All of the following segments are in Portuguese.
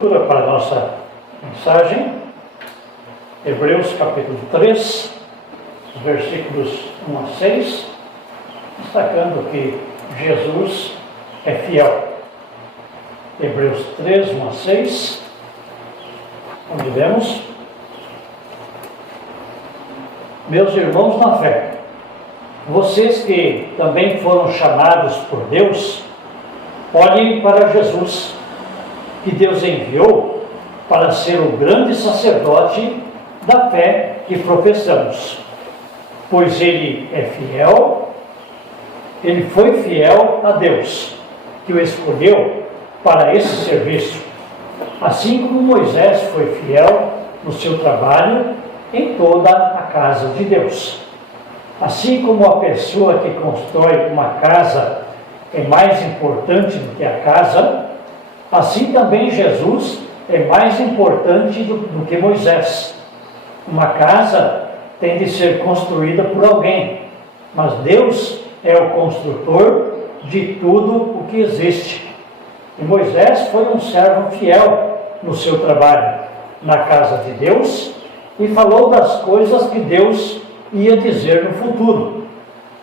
Para a nossa mensagem, Hebreus capítulo 3, versículos 1 a 6, destacando que Jesus é fiel. Hebreus 3, 1 a 6, onde vemos: meus irmãos na fé, vocês que também foram chamados por Deus, olhem para Jesus, que Deus enviou para ser o grande sacerdote da fé que professamos. Pois ele é fiel, ele foi fiel a Deus, que o escolheu para esse serviço, assim como Moisés foi fiel no seu trabalho em toda a casa de Deus. Assim como a pessoa que constrói uma casa é mais importante do que a casa, assim também Jesus é mais importante do que Moisés. Uma casa tem de ser construída por alguém, mas Deus é o construtor de tudo o que existe. E Moisés foi um servo fiel no seu trabalho na casa de Deus e falou das coisas que Deus ia dizer no futuro.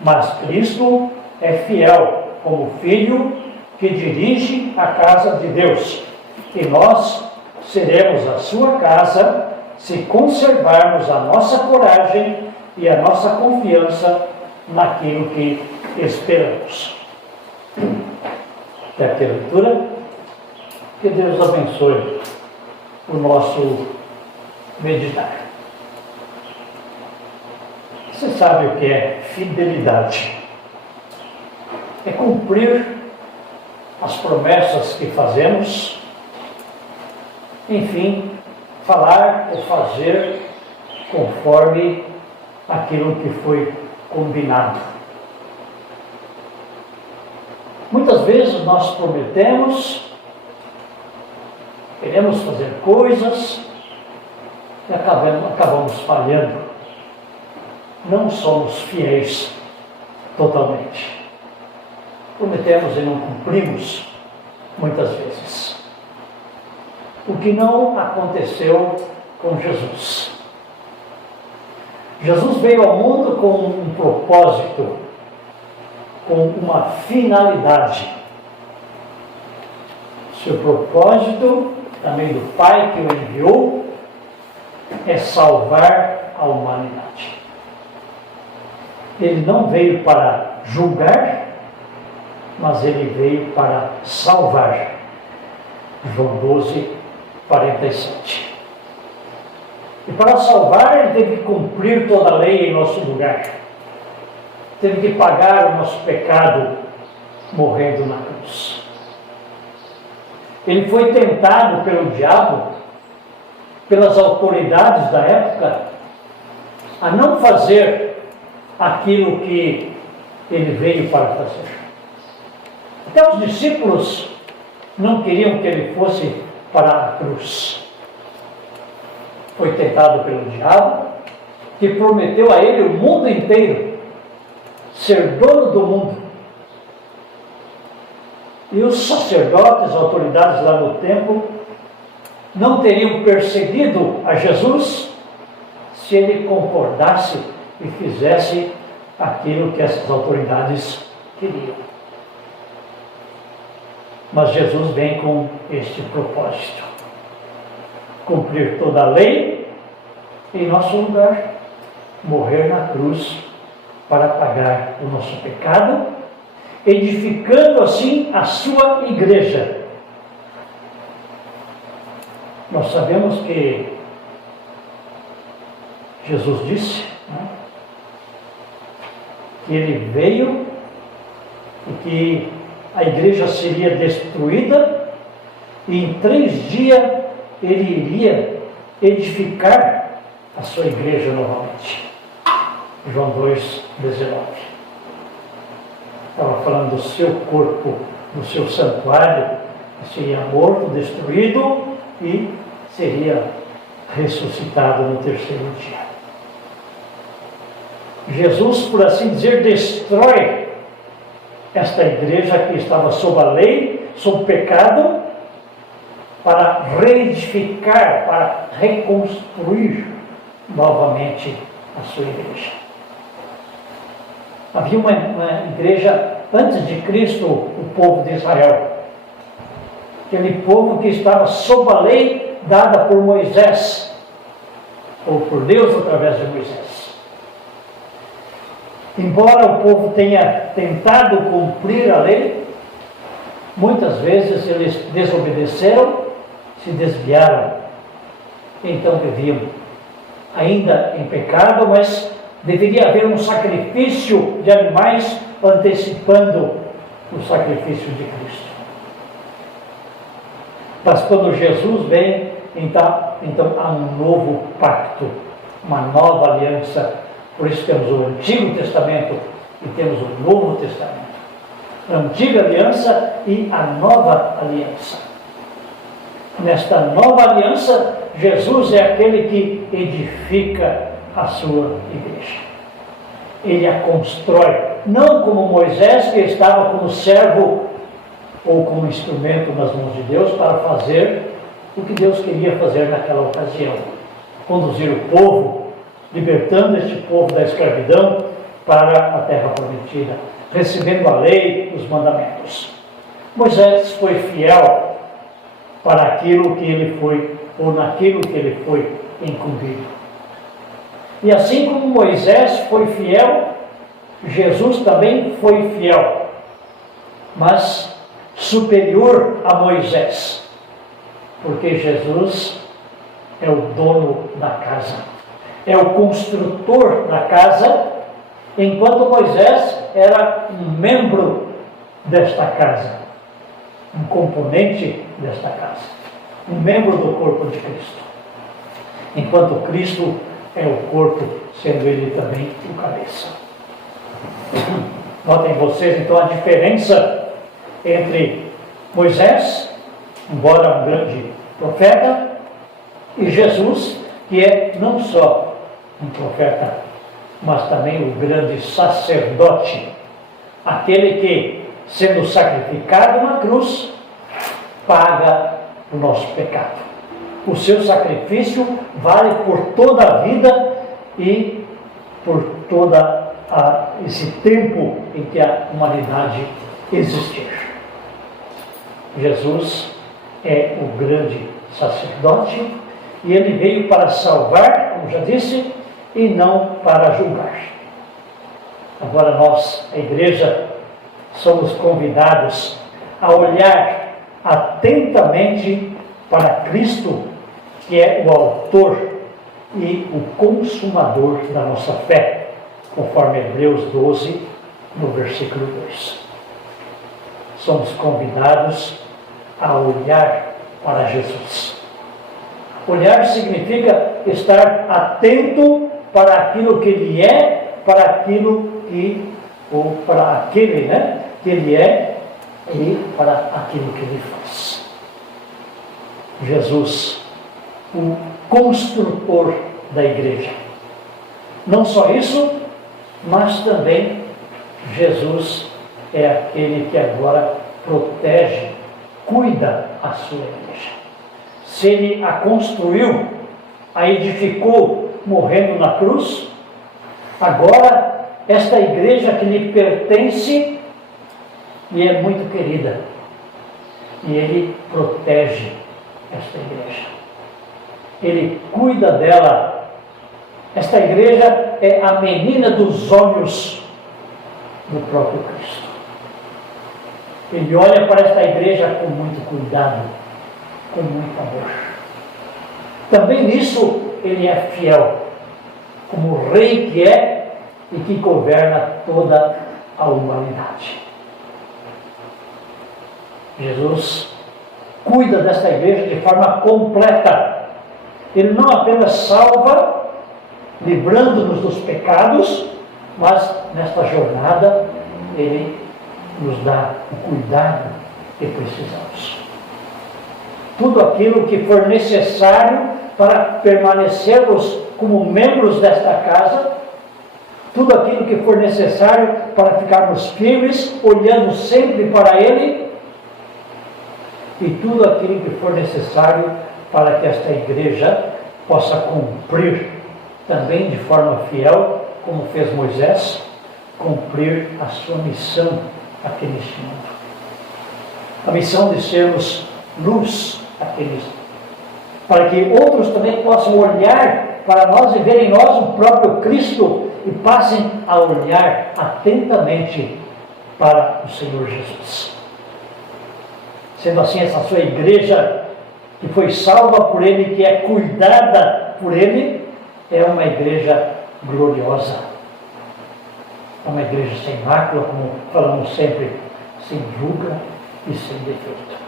Mas Cristo é fiel como filho que dirige a casa de Deus, e nós seremos a sua casa se conservarmos a nossa coragem e a nossa confiança naquilo que esperamos. Até aqui a leitura. Que Deus abençoe o nosso meditar. Você sabe o que é fidelidade? É cumprir as promessas que fazemos, enfim, falar ou fazer conforme aquilo que foi combinado. Muitas vezes nós prometemos, queremos fazer coisas e acabamos falhando. Não somos fiéis totalmente. Prometemos e não cumprimos, muitas vezes. O que não aconteceu com Jesus. Jesus veio ao mundo com um propósito, com uma finalidade. Seu propósito, também do Pai que o enviou, é salvar a humanidade. Ele não veio para julgar, mas ele veio para salvar. João 12, 47. E para salvar, ele teve que cumprir toda a lei em nosso lugar. Teve que pagar o nosso pecado morrendo na cruz. Ele foi tentado pelo diabo, pelas autoridades da época, a não fazer aquilo que ele veio para fazer. Até os discípulos não queriam que ele fosse para a cruz. Foi tentado pelo diabo, que prometeu a ele o mundo inteiro, ser dono do mundo. E os sacerdotes, as autoridades lá no templo, não teriam perseguido a Jesus se ele concordasse e fizesse aquilo que essas autoridades queriam. Mas Jesus vem com este propósito: cumprir toda a lei em nosso lugar, morrer na cruz para pagar o nosso pecado, edificando assim a sua igreja. Nós sabemos que Jesus disse, que ele veio e que a igreja seria destruída e em 3 dias ele iria edificar a sua igreja novamente. João 2, 19. Estava falando do seu corpo, do seu santuário, que seria morto, destruído e seria ressuscitado no 3º dia. Jesus, por assim dizer, destrói esta igreja que estava sob a lei, sob o pecado, para reedificar, para reconstruir novamente a sua igreja. Havia uma igreja antes de Cristo, o povo de Israel. Aquele povo que estava sob a lei dada por Moisés, ou por Deus através de Moisés. Embora o povo tenha tentado cumprir a lei, muitas vezes eles desobedeceram, se desviaram. Então viviam ainda em pecado, mas deveria haver um sacrifício de animais antecipando o sacrifício de Cristo. Mas quando Jesus vem, então há um novo pacto, uma nova aliança. Por isso temos o Antigo Testamento e temos o Novo Testamento. A Antiga Aliança e a Nova Aliança. Nesta nova aliança, Jesus é aquele que edifica a sua igreja. Ele a constrói, não como Moisés, que estava como servo ou como instrumento nas mãos de Deus para fazer o que Deus queria fazer naquela ocasião. Conduzir o povo, libertando este povo da escravidão para a terra prometida, recebendo a lei, os mandamentos. Moisés foi fiel para aquilo que ele foi, ou naquilo que ele foi incumbido. E assim como Moisés foi fiel, Jesus também foi fiel, mas superior a Moisés, porque Jesus é o dono da casa, é o construtor da casa, enquanto Moisés era um membro desta casa, um componente desta casa, um membro do corpo de Cristo, enquanto Cristo é o corpo, sendo ele também o cabeça. Notem vocês então a diferença entre Moisés, embora um grande profeta, e Jesus, que é não só um profeta, mas também o grande sacerdote, aquele que, sendo sacrificado na cruz, paga o nosso pecado. O seu sacrifício vale por toda a vida e por todo esse tempo em que a humanidade existir. Jesus é o grande sacerdote e ele veio para salvar, como já disse, e não para julgar. Agora nós, a igreja, somos convidados a olhar atentamente para Cristo, que é o autor e o consumador da nossa fé, conforme Hebreus 12, no versículo 2. Somos convidados a olhar para Jesus. Olhar significa estar atento para aquilo que Ele é, para aquilo que, ou para aquele, que Ele é e para aquilo que Ele faz. Jesus, o construtor da igreja. Não só isso, mas também Jesus é aquele que agora protege, cuida a sua igreja. Se ele a construiu, a edificou morrendo na cruz, agora esta igreja que lhe pertence e é muito querida, e ele protege esta igreja. Ele cuida dela. Esta igreja é a menina dos olhos do próprio Cristo. Ele olha para esta igreja com muito cuidado, com muito amor. Também nisso ele é fiel, como o rei que é e que governa toda a humanidade. Jesus cuida desta igreja de forma completa. Ele não apenas salva, livrando-nos dos pecados, mas nesta jornada ele nos dá o cuidado que precisamos. Tudo aquilo que for necessário para permanecermos como membros desta casa, tudo aquilo que for necessário para ficarmos firmes, olhando sempre para Ele e tudo aquilo que for necessário para que esta igreja possa cumprir também de forma fiel, como fez Moisés, cumprir a sua missão aqui neste mundo. A missão de sermos luz aqui neste mundo, para que outros também possam olhar para nós e verem em nós o próprio Cristo e passem a olhar atentamente para o Senhor Jesus. Sendo assim, essa sua igreja que foi salva por Ele, que é cuidada por Ele, é uma igreja gloriosa. É uma igreja sem mácula, como falamos sempre, sem ruga e sem defeito.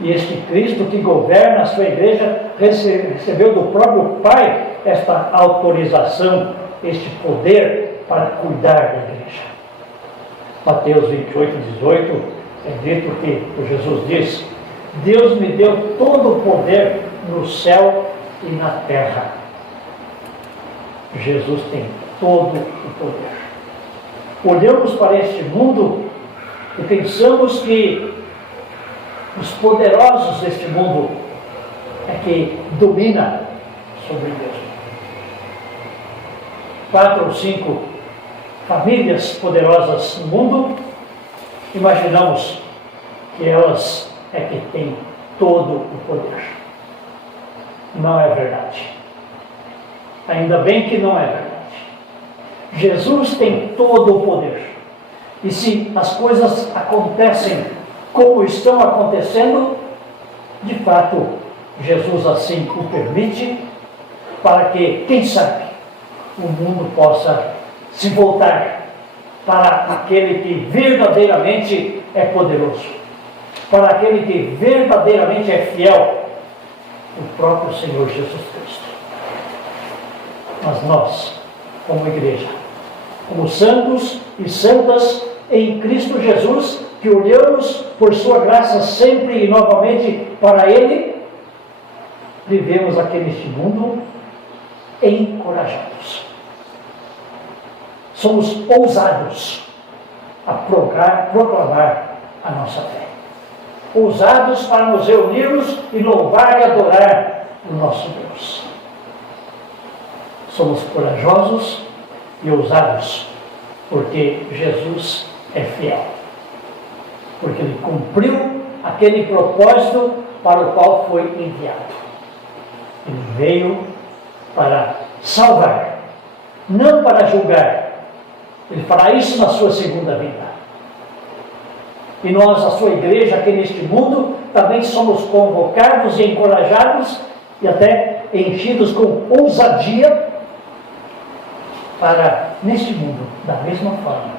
E este Cristo que governa a sua igreja recebeu do próprio Pai esta autorização, este poder para cuidar da igreja. Mateus 28, 18, é dito que Jesus diz: Deus me deu todo o poder no céu e na terra. Jesus tem todo o poder. Olhamos para este mundo e pensamos que os poderosos deste mundo é que domina sobre Deus. 4 ou 5 famílias poderosas no mundo, imaginamos que elas é que têm todo o poder. Não é verdade. Ainda bem que não é verdade. Jesus tem todo o poder. E se as coisas acontecem como estão acontecendo, de fato, Jesus assim o permite, para que, quem sabe, o mundo possa se voltar para aquele que verdadeiramente é poderoso, para aquele que verdadeiramente é fiel, o próprio Senhor Jesus Cristo. Mas nós, como igreja, como santos e santas em Cristo Jesus, que olhamos por sua graça sempre e novamente para Ele, vivemos aqui neste mundo encorajados. Somos ousados a proclamar a nossa fé. Ousados para nos reunirmos e louvar e adorar o nosso Deus. Somos corajosos e ousados porque Jesus é fiel. Porque Ele cumpriu aquele propósito para o qual foi enviado. Ele veio para salvar, não para julgar. Ele fará isso na sua segunda vinda. E nós, a sua igreja aqui neste mundo, também somos convocados e encorajados e até enchidos com ousadia para, neste mundo, da mesma forma,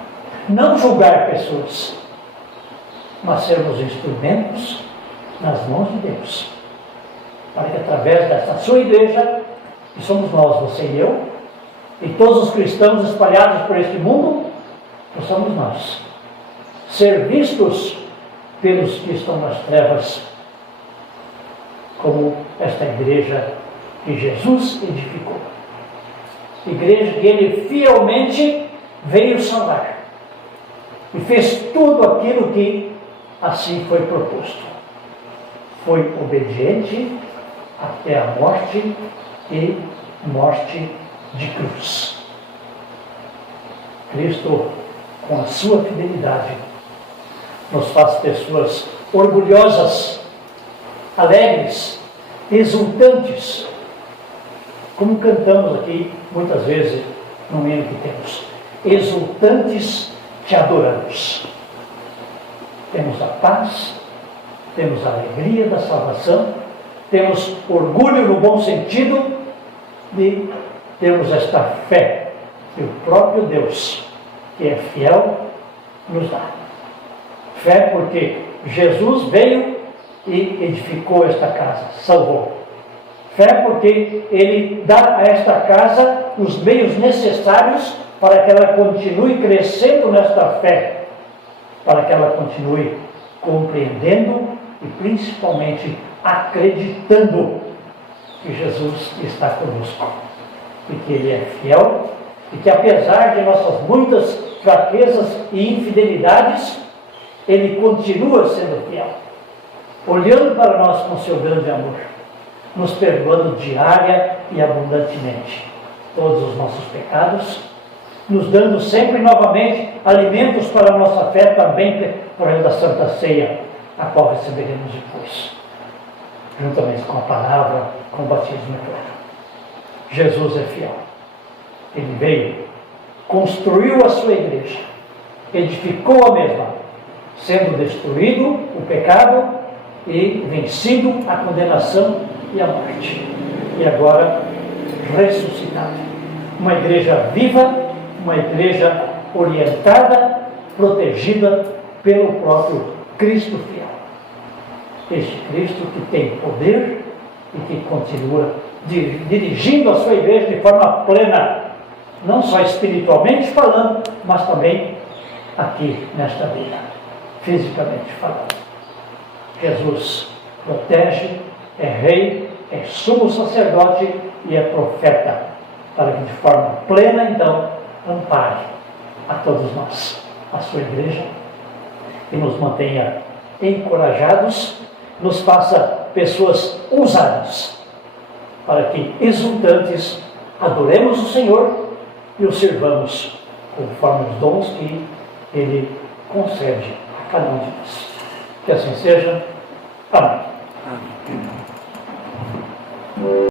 não julgar pessoas, mas sermos instrumentos nas mãos de Deus, para que através desta sua igreja, que somos nós, você e eu, e todos os cristãos espalhados por este mundo, possamos nós ser vistos pelos que estão nas trevas, como esta igreja que Jesus edificou. Igreja que Ele fielmente veio salvar e fez tudo aquilo que assim foi proposto. Foi obediente até a morte e morte de cruz. Cristo, com a sua fidelidade, nos faz pessoas orgulhosas, alegres, exultantes, como cantamos aqui muitas vezes no hino que temos. Exultantes te adoramos. Temos a paz, temos a alegria da salvação, temos orgulho no bom sentido de termos esta fé que o próprio Deus, que é fiel, nos dá. Fé porque Jesus veio e edificou esta casa, salvou. Fé porque Ele dá a esta casa os meios necessários para que ela continue crescendo nesta fé, para que ela continue compreendendo e principalmente acreditando que Jesus está conosco e que Ele é fiel e que, apesar de nossas muitas fraquezas e infidelidades, Ele continua sendo fiel. olhando para nós com seu grande amor, nos perdoando diária e abundantemente todos os nossos pecados, nos dando sempre novamente alimentos para a nossa fé, também por meio da Santa Ceia, a qual receberemos depois, juntamente com a palavra, com o batismo e tudo. Jesus é fiel. Ele veio, construiu a sua igreja, edificou a mesma, sendo destruído o pecado e vencido a condenação e a morte. E agora ressuscitado. Uma igreja viva, uma igreja orientada, protegida pelo próprio Cristo fiel. Este Cristo que tem poder e que continua dirigindo a sua igreja de forma plena, não só espiritualmente falando, mas também aqui nesta vida, fisicamente falando. Jesus protege, é rei, é sumo sacerdote e é profeta, para que de forma plena, então, ampare a todos nós, a sua igreja, e nos mantenha encorajados, nos faça pessoas ousadas, para que, exultantes, adoremos o Senhor e o servamos conforme os dons que Ele concede a cada um de nós. Que assim seja. Amém.